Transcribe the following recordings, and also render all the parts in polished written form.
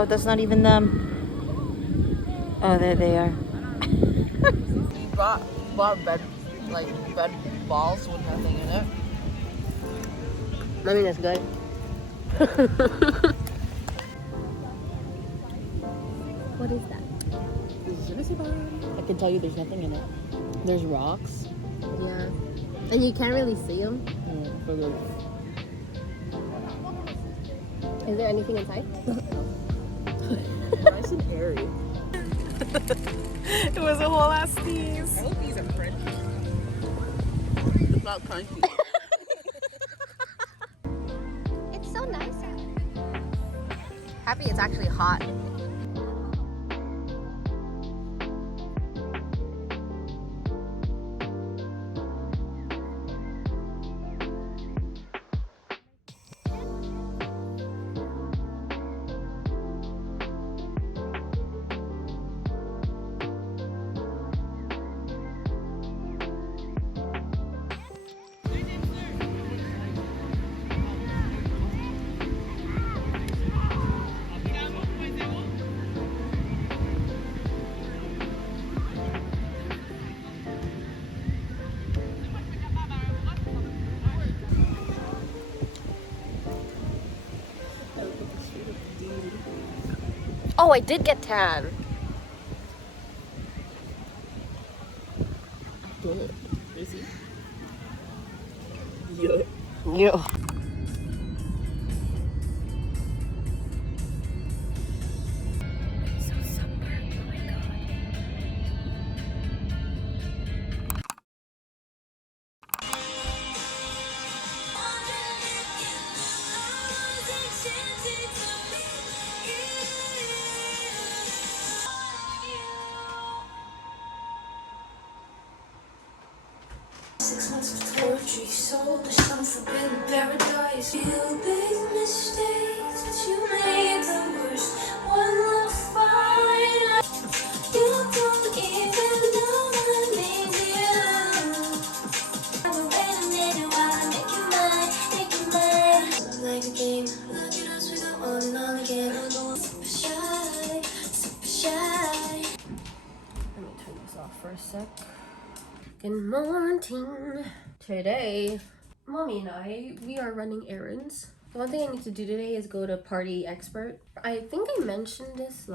Oh, that's not even them. Oh, there they are. We bought bed balls with nothing in it. I mean, that's good. What is that? I can tell you there's nothing in it. There's rocks. Yeah. And you can't really see them. Is there anything inside? Nice and airy. It was a whole ass sneeze. I hope these are crunchy. It's not crunchy. It's so nice. Happy it's actually hot. Oh, I did get tan. I did it. Easy. Yeah. Yeah. Poetry sold to some forbidden paradise. You big mistakes, but you made the worst. One look fine. You don't even know my name, dear. Wait a minute while I make you mine, make you mine. Like a game, look at us, we go on and on again. I'm going super shy, super shy. Let me turn this off for a sec. Good morning. Today, Mommy and I, we are running errands. The one thing I need to do today is go to Party Expert. I think I mentioned this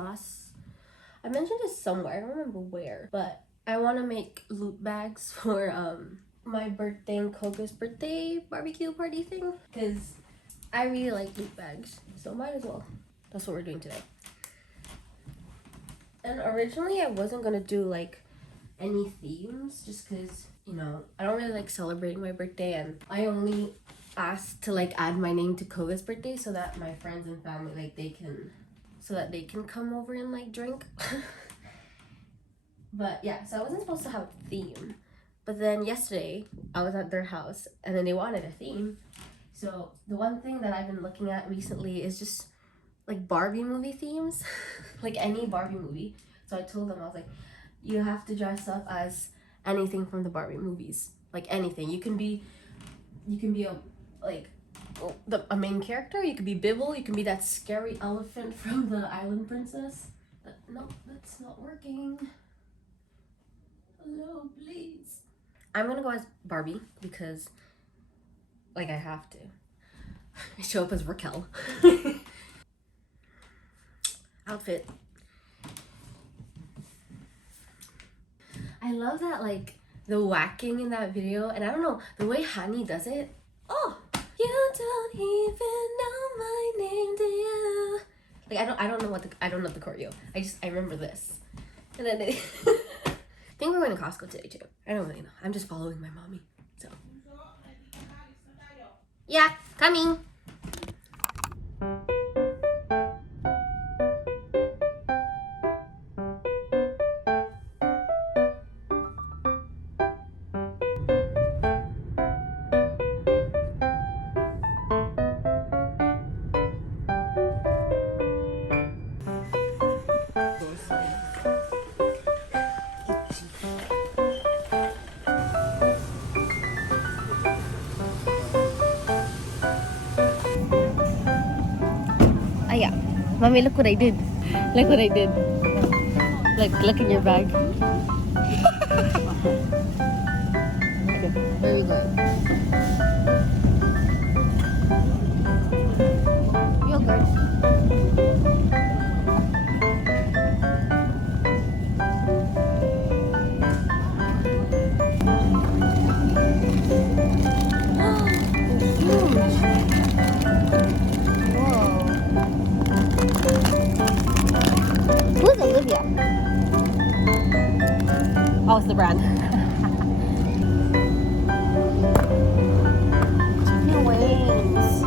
somewhere. I don't remember where, but I want to make loot bags for my birthday and Koga's birthday barbecue party thing, because I really like loot bags, so might as well. That's what we're doing today. And originally I wasn't gonna do like any themes, just because, you know, I don't really like celebrating my birthday, and I only asked to like add my name to Koga's birthday so that my friends and family, like, they can come over and like drink. But yeah, so I wasn't supposed to have a theme, but then yesterday I was at their house and then they wanted a theme. So the one thing that I've been looking at recently is just like Barbie movie themes. Like any Barbie movie. So I told them, I was like, you have to dress up as anything from the Barbie movies. Like anything. You can be a main character. You could be Bibble. You can be that scary elephant from the Island Princess. But no, that's not working. Hello, please. I'm gonna go as Barbie because, like, I have to. I show up as Raquel. Outfit. I love that, like, the whacking in that video, and I don't know, the way Hani does it. Oh, you don't even know my name, do you? Like, I don't know the choreo. I remember this. And then I think we're going to Costco today too. I don't really know. I'm just following my mommy. So yeah, coming. Mommy, look what I did. Look what I did. Look in your bag. Okay, where are we going? Yogurt. Who's Olivia? Oh, it's the brand. Chicken wings.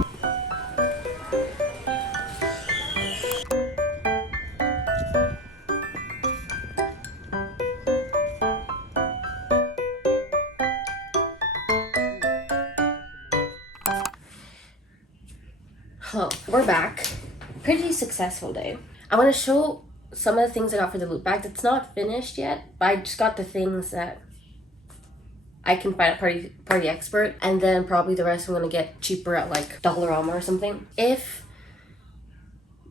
Oh, we're back. Pretty successful day. I want to show some of the things I got for the loot bags. It's not finished yet, but I just got the things that I can find at Party Expert, and then probably the rest I'm gonna get cheaper at like Dollarama or something. If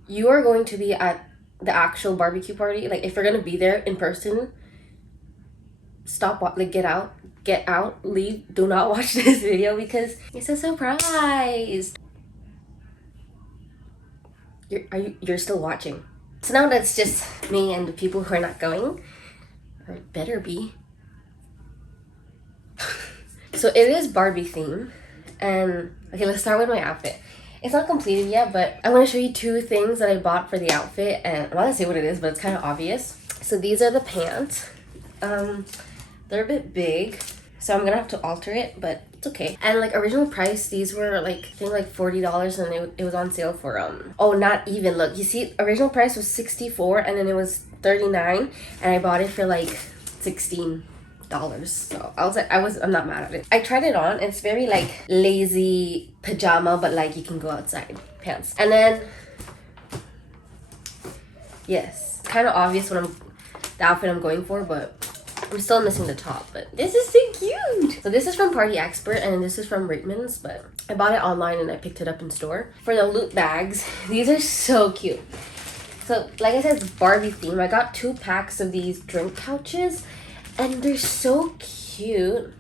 you are going to be at the actual barbecue party, like if you're gonna be there in person, stop, like get out, leave. Do not watch this video because it's a surprise. You're still watching. So now that's just me and the people who are not going, or better be. So it is Barbie theme, and okay, let's start with my outfit. It's not completed yet, but I want to show you two things that I bought for the outfit, and I'm not gonna say what it is, but it's kind of obvious. So these are the pants. They're a bit big, so I'm gonna have to alter it, but it's okay. And like original price, these were like I think like $40, and it was on sale for oh, not even, look, you see, original price was $64, and then it was $39, and I bought it for like $16. So I was like, I'm not mad at it. I tried it on. It's very like lazy pajama, but like you can go outside pants. And then yes, kind of obvious what the outfit I'm going for, but I'm still missing the top. But this is so cute. So this is from Party Expert, and this is from Ratemans, but I bought it online and I picked it up in store. For the loot bags, these are so cute. So like I said, it's Barbie theme. I got 2 packs of these drink pouches, and they're so cute, and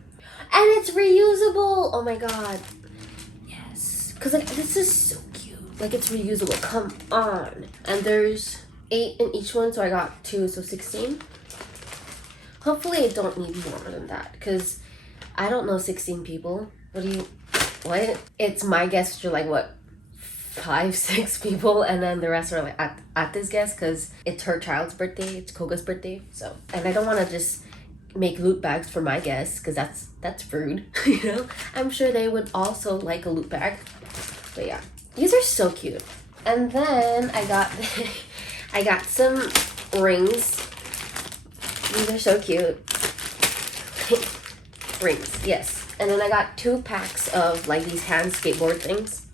it's reusable. Oh my god, yes, because like this is so cute. Like it's reusable, come on. And there's 8 in each one, so I got 2, so 16. Hopefully I don't need more than that, because I don't know 16 people. What? It's my guess to like what, 5-6 people, and then the rest are like at this guess, because it's her child's birthday, it's Koga's birthday. So, and I don't want to just make loot bags for my guests, because that's rude. You know, I'm sure they would also like a loot bag. But yeah, these are so cute. And then I got some rings. These are so cute. Rings, yes. And then I got 2 packs of like these hand skateboard things.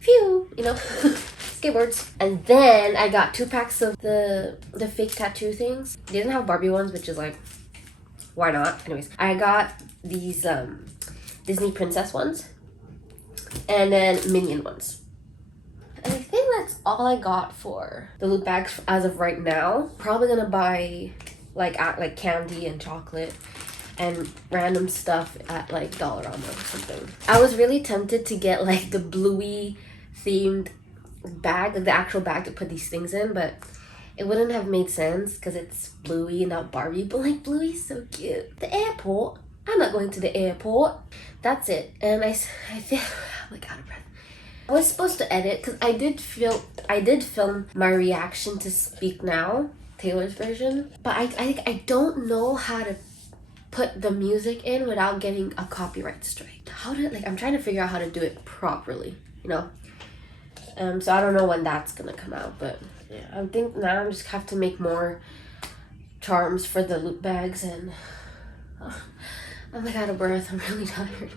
Phew, you know. Skateboards. And then I got 2 packs of the fake tattoo things. They didn't have Barbie ones, which is like, why not? Anyways, I got these Disney princess ones, and then Minion ones. And I think that's all I got for the loot bags as of right now. Probably gonna buy like candy and chocolate and random stuff at like Dollarama or something. I was really tempted to get like the Bluey themed bag, like the actual bag to put these things in, but it wouldn't have made sense because it's Bluey, not Barbie. But like Bluey's so cute. The airport. I'm not going to the airport. That's it. And I feel I'm like out of breath. I was supposed to edit because I did film my reaction to Speak Now, Taylor's version, but I don't know how to put the music in without getting a copyright strike. I'm trying to figure out how to do it properly, you know. So I don't know when that's gonna come out, but yeah, I think now I just have to make more charms for the loot bags, and I'm like out of breath. I'm really tired.